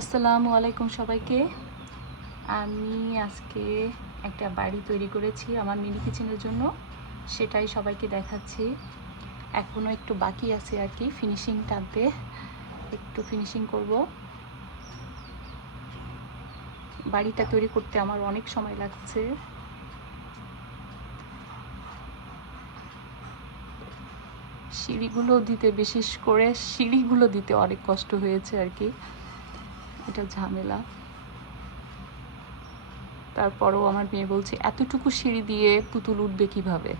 আসসালামু আলাইকুম সবাইকে। আমি আজকে একটা বাড়ি তৈরি করেছি আমার মিনি কিচেনের জন্য, সেটাই সবাইকে দেখাচ্ছি। এখনও একটু বাকি আছে আর কি, ফিনিশিং টানতে একটু ফিনিশিং করব। বাড়িটা তৈরি করতে আমার অনেক সময় লাগছে। সিঁড়িগুলো দিতে, বিশেষ করে সিঁড়িগুলো দিতে অনেক কষ্ট হয়েছে আর কি, এটা ঝামেলা। তারপরেও আমার মেয়ে বলছে এতটুকু সিঁড়ি দিয়ে পুতুল উঠবে কীভাবে।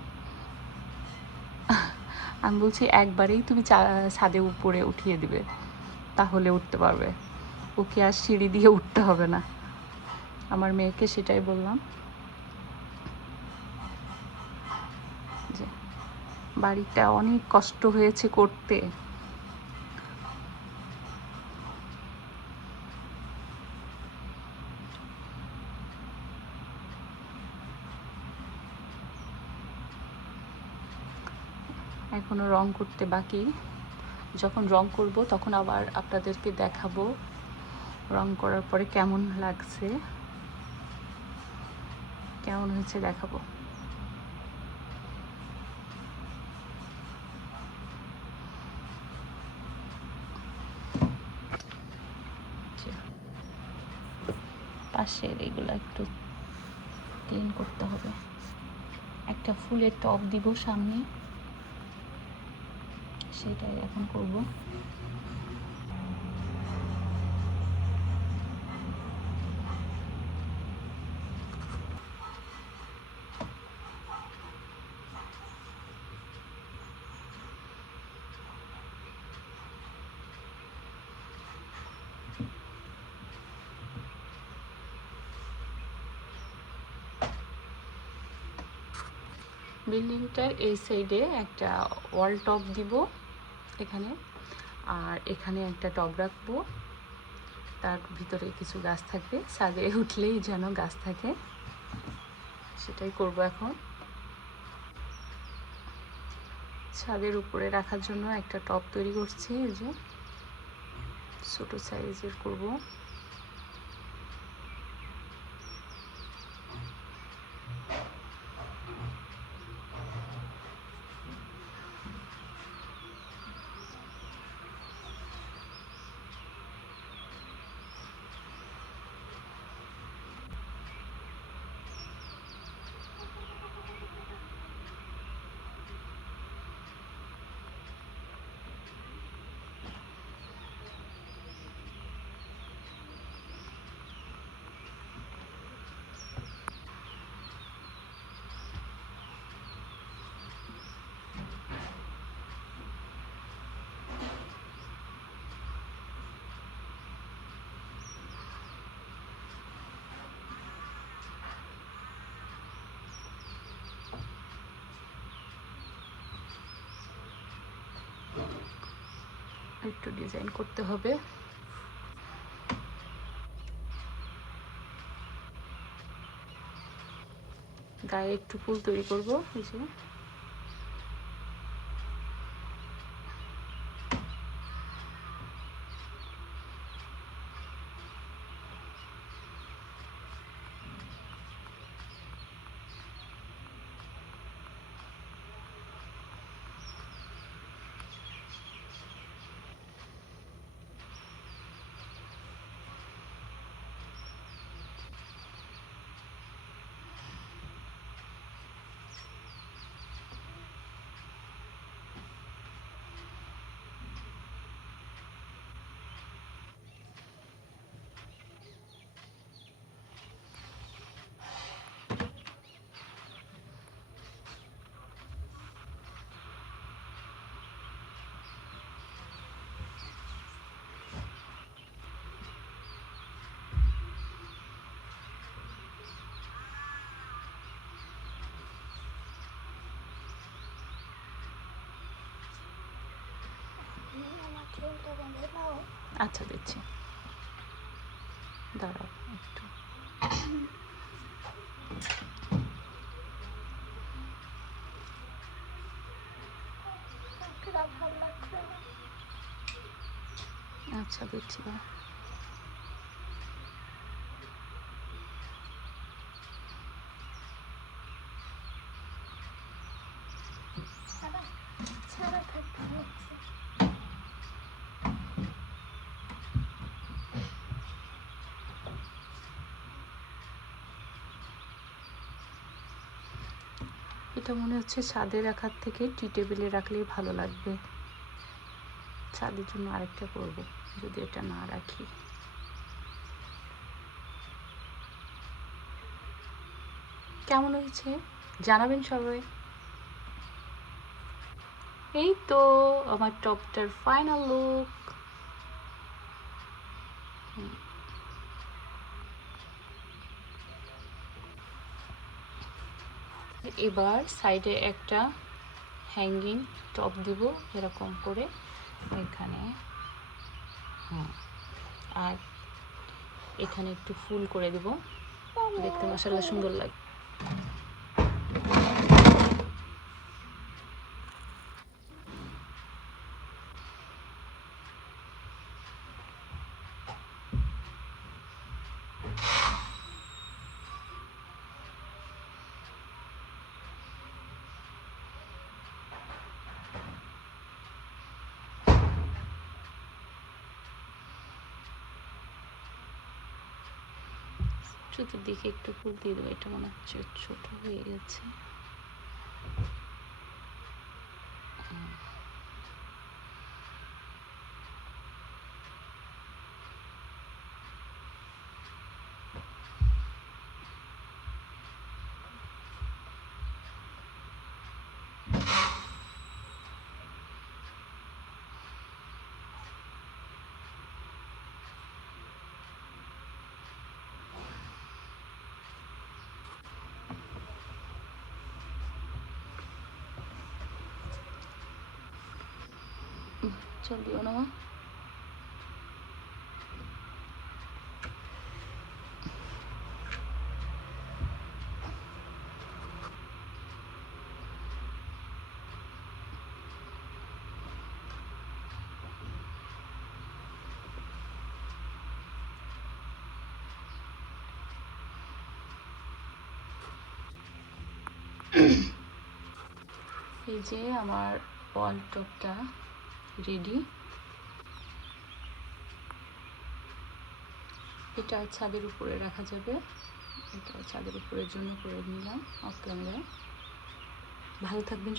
আমি বলছি একবারেই তুমি ছাদে উপরে উঠিয়ে দিবে, তাহলে উঠতে পারবে, ওকে আর সিঁড়ি দিয়ে উঠতে হবে না। আমার মেয়েকে সেটাই বললাম যে বাড়িটা অনেক কষ্ট হয়েছে করতে। এখনো রং করতে বাকি। যখন রং করব তখন আবার আপনাদেরকে দেখাবো রং করার পরে কেমন লাগছে, কেমন হয়েছে দেখাবো। পাশের এগুলো একটু ক্লিন করতে হবে। একটা ফুলের টব দিব সামনে, সেটাই এখন করব। বিল্ডিংটার এই সাইডে একটা ওয়াল টপ দিব এখানে, আর এখানে একটা টব রাখবো, তার ভিতরে কিছু গাছ থাকবে, ছাদে উঠলেই যেন গাছ থাকে, সেটাই করব এখন। ছাদের উপরে রাখার জন্য একটা টব তৈরি করছি, এই যে ছোট সাইজের করব। একটু ডিজাইন করতে হবে। গায়ে একটু ফুল তৈরি করব, এই যে আচ্ছা দিচ্ছি, দাঁড়াও একটু। আচ্ছা দিচ্ছি না। এটা মনে হচ্ছে ছাদে রাখার থেকে টি টেবিলে রাখলেই ভালো লাগবে। ছাদের জন্য আরেকটা করব যদি এটা না রাখি। কেমন হয়েছে জানাবেন সবাই। এই তো আমার টপটার ফাইনাল লুক। এবার সাইডে একটা হ্যাঙ্গিং টপ দিব এরকম করে এখানে, আর এখানে একটু ফুল করে দেব, দেখতে মাশাআল্লাহ সুন্দর লাগে। চতুর্দিকে একটু ফুল দিয়ে দেবো, এটা মনে হচ্ছে ছোট হয়ে গেছে। চল দিও না মা। এই যে আমার ওয়াল টপটা রেডি। এটা ছাদের উপরে রাখা যাবে, এটা ছাদের উপরের জন্য করে নিলাম অফ ক্যামেরায়। ভালো থাকবেন।